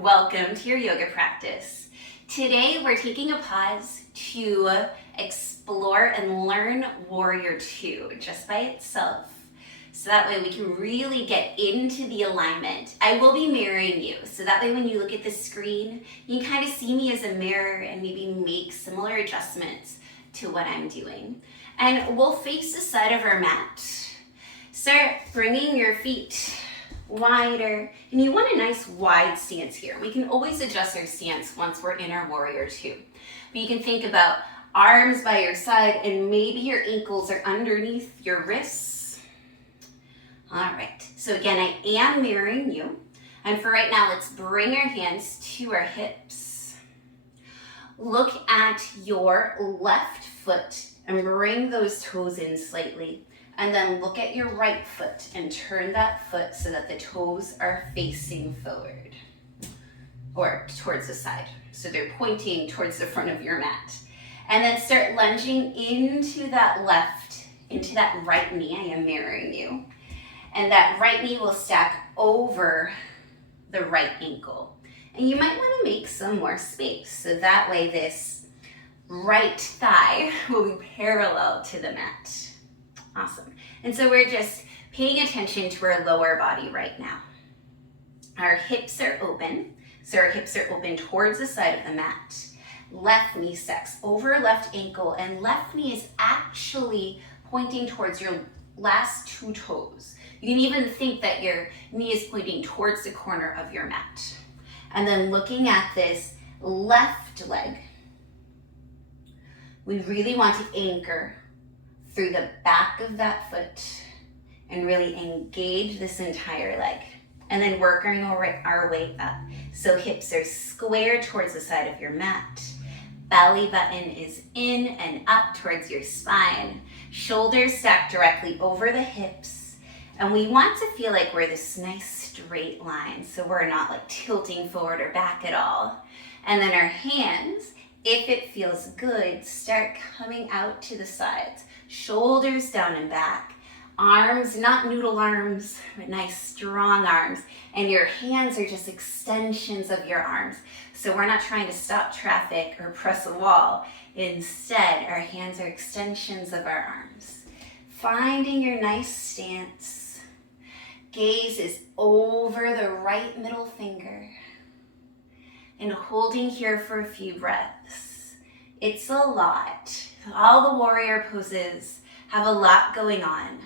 Welcome to your yoga practice. Today we're taking a pause to explore and learn Warrior Two just by itself. So that way we can really get into the alignment. I will be mirroring you. So that way when you look at the screen, you can kind of see me as a mirror and maybe make similar adjustments to what I'm doing. And we'll face the side of our mat. Start bringing your feet wider, and you want a nice wide stance here. We can always adjust our stance once we're in our Warrior Two. But you can think about arms by your side and maybe your ankles are underneath your wrists. All right, so again, I am mirroring you. And for right now, let's bring our hands to our hips. Look at your left foot and bring those toes in slightly. And then look at your right foot and turn that foot so that the toes are facing forward or towards the side. So they're pointing towards the front of your mat. And then start lunging into that right knee. I am mirroring you. And that right knee will stack over the right ankle. And you might want to make some more space. So that way this right thigh will be parallel to the mat. Awesome. And so we're just paying attention to our lower body right now. Our hips are open. So our hips are open towards the side of the mat. Left knee stacks over left ankle, and left knee is actually pointing towards your last two toes. You can even think that your knee is pointing towards the corner of your mat. And then looking at this left leg, we really want to anchor through the back of that foot and really engage this entire leg. And then working our way up. So hips are square towards the side of your mat. Belly button is in and up towards your spine. Shoulders stacked directly over the hips. And we want to feel like we're this nice straight line. So we're not like tilting forward or back at all. And then our hands, if it feels good, start coming out to the sides. Shoulders down and back. Arms, not noodle arms, but nice strong arms. And your hands are just extensions of your arms. So we're not trying to stop traffic or press a wall. Instead, our hands are extensions of our arms. Finding your nice stance. Gaze is over the right middle finger. And holding here for a few breaths. It's a lot. All the warrior poses have a lot going on.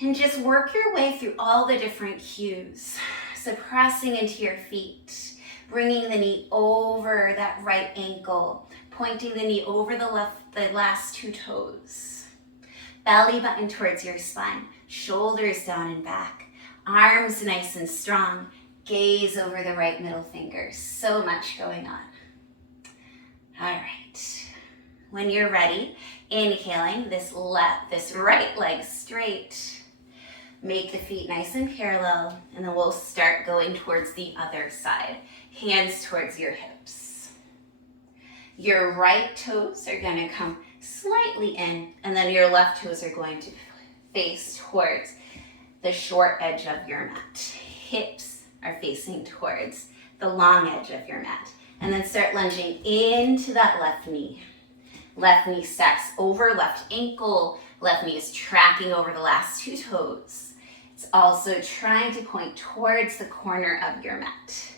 And just work your way through all the different cues. So pressing into your feet, bringing the knee over that right ankle, pointing the knee over the last two toes. Belly button towards your spine, shoulders down and back, arms nice and strong, gaze over the right middle finger. So much going on. All right, when you're ready, inhaling this right leg straight. Make the feet nice and parallel, and then we'll start going towards the other side. Hands towards your hips. Your right toes are gonna come slightly in, and then your left toes are going to face towards the short edge of your mat. Hips are facing towards the long edge of your mat. And then start lunging into that left knee. Left knee stacks over left ankle. Left knee is tracking over the last two toes. It's also trying to point towards the corner of your mat.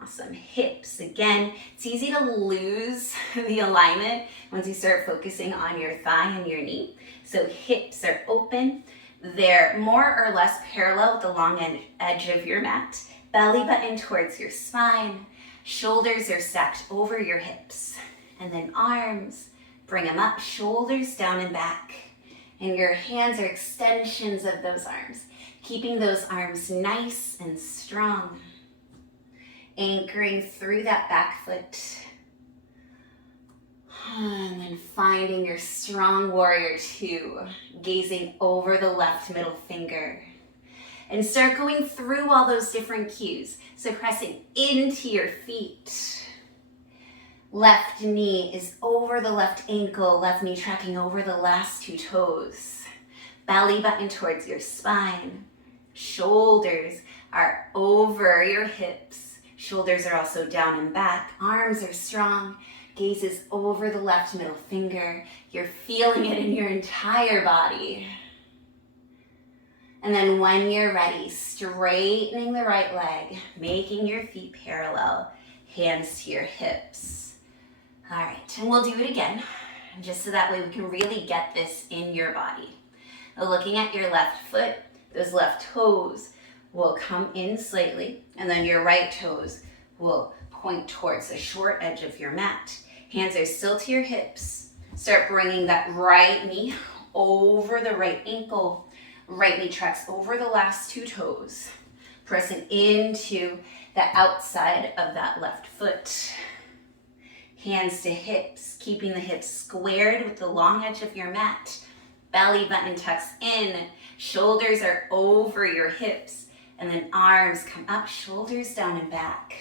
Awesome. Hips, again, it's easy to lose the alignment once you start focusing on your thigh and your knee. So hips are open. They're more or less parallel with the long edge of your mat. Belly button towards your spine. Shoulders are stacked over your hips. And then arms, bring them up, shoulders down and back. And your hands are extensions of those arms, keeping those arms nice and strong. Anchoring through that back foot. And then finding your strong Warrior Two, gazing over the left middle finger. And start going through all those different cues. So pressing into your feet. Left knee is over the left ankle, left knee tracking over the last two toes. Belly button towards your spine. Shoulders are over your hips. Shoulders are also down and back. Arms are strong. Gaze is over the left middle finger. You're feeling it in your entire body. And then when you're ready, straightening the right leg, making your feet parallel, hands to your hips. All right, and we'll do it again, just so that way we can really get this in your body. Now, looking at your left foot, those left toes will come in slightly, and then your right toes will point towards the short edge of your mat. Hands are still to your hips. Start bringing that right knee over the right ankle. Right knee tracks over the last two toes. Pressing into the outside of that left foot. Hands to hips, keeping the hips squared with the long edge of your mat. Belly button tucks in. Shoulders are over your hips. And then arms come up, shoulders down and back.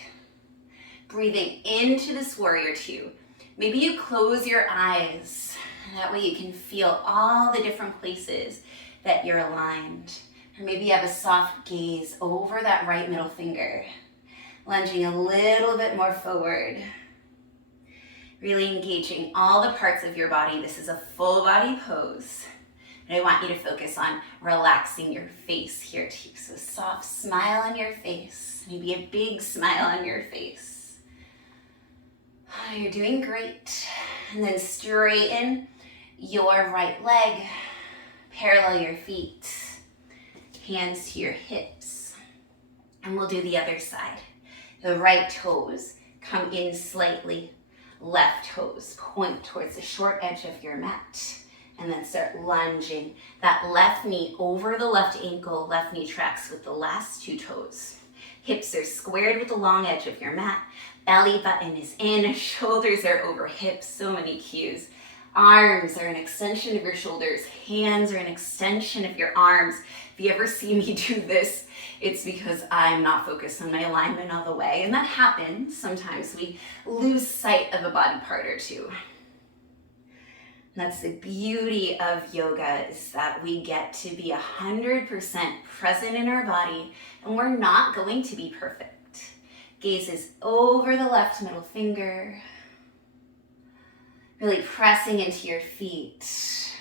Breathing into this warrior two. Maybe you close your eyes. That way you can feel all the different places that you're aligned. Or maybe you have a soft gaze over that right middle finger. Lunging a little bit more forward. Really engaging all the parts of your body. This is a full body pose. And I want you to focus on relaxing your face here too. So soft smile on your face. Maybe a big smile on your face. Oh, you're doing great. And then straighten your right leg. Parallel your feet, hands to your hips, and we'll do the other side. The right toes come in slightly, left toes point towards the short edge of your mat, and then start lunging. That left knee over the left ankle, left knee tracks with the last two toes. Hips are squared with the long edge of your mat, belly button is in, shoulders are over hips, so many cues. Arms are an extension of your shoulders. Hands are an extension of your arms. If you ever see me do this, it's because I'm not focused on my alignment all the way. And that happens. Sometimes we lose sight of a body part or two. And that's the beauty of yoga, is that we get to be 100% present in our body, and we're not going to be perfect. Gaze is over the left middle finger. Really pressing into your feet.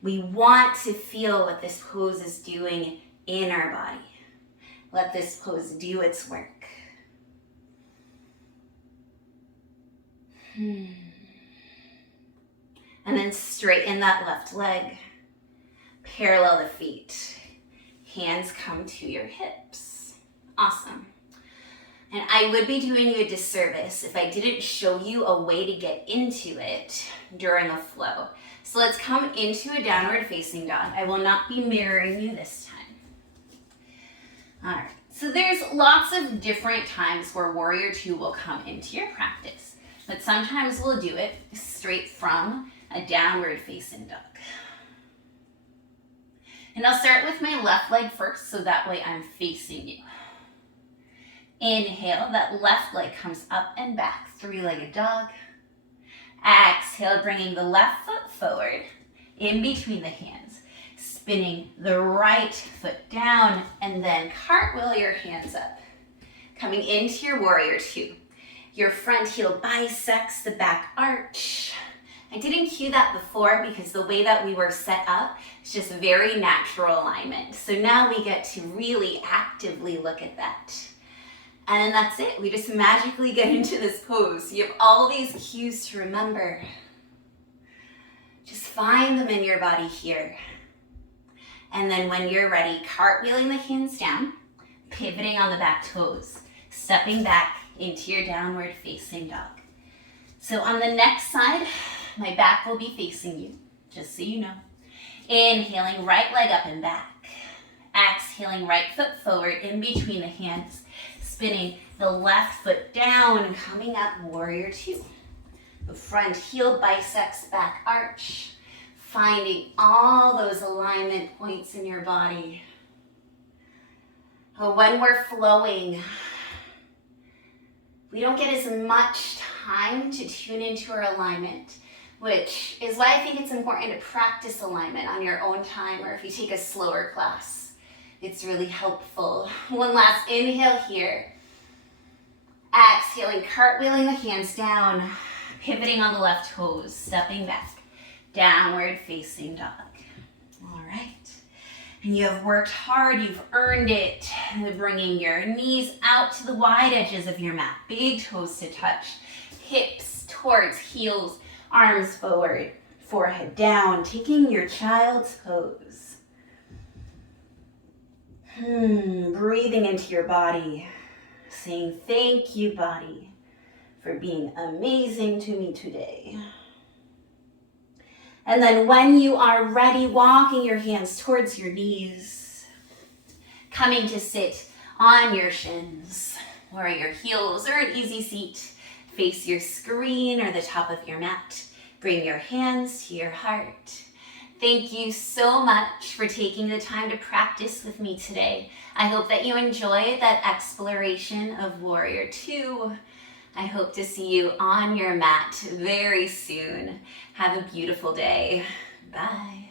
We want to feel what this pose is doing in our body. Let this pose do its work. And then straighten that left leg. Parallel the feet. Hands come to your hips. Awesome. And I would be doing you a disservice if I didn't show you a way to get into it during a flow. So let's come into a downward facing dog. I will not be mirroring you this time. All right, so there's lots of different times where Warrior Two will come into your practice, but sometimes we'll do it straight from a downward facing dog. And I'll start with my left leg first, so that way I'm facing you. Inhale, that left leg comes up and back, three-legged dog. Exhale, bringing the left foot forward, in between the hands. Spinning the right foot down, and then cartwheel your hands up. Coming into your Warrior Two. Your front heel bisects the back arch. I didn't cue that before because the way that we were set up is just very natural alignment. So now we get to really actively look at that. And then that's it. We just magically get into this pose. You have all these cues to remember. Just find them in your body here. And then when you're ready, cartwheeling the hands down, pivoting on the back toes, stepping back into your downward facing dog. So on the next side, my back will be facing you, just so you know. Inhaling, right leg up and back. Exhaling, right foot forward in between the hands. Spinning the left foot down and coming up, Warrior Two. The front heel bisects back arch, finding all those alignment points in your body. When we're flowing, we don't get as much time to tune into our alignment, which is why I think it's important to practice alignment on your own time, or if you take a slower class, It's really helpful. One last inhale here. Exhaling, cartwheeling the hands down, pivoting on the left toes, stepping back, downward facing dog. All right. And you have worked hard, you've earned it. Bringing your knees out to the wide edges of your mat, big toes to touch, hips towards heels, arms forward, forehead down, taking your child's pose. Breathing into your body, saying thank you, body, for being amazing to me today. And then when you are ready, walking your hands towards your knees, coming to sit on your shins or your heels or an easy seat. Face your screen or the top of your mat. Bring your hands to your heart. Thank you so much for taking the time to practice with me today. I hope that you enjoyed that exploration of Warrior Two. I hope to see you on your mat very soon. Have a beautiful day. Bye.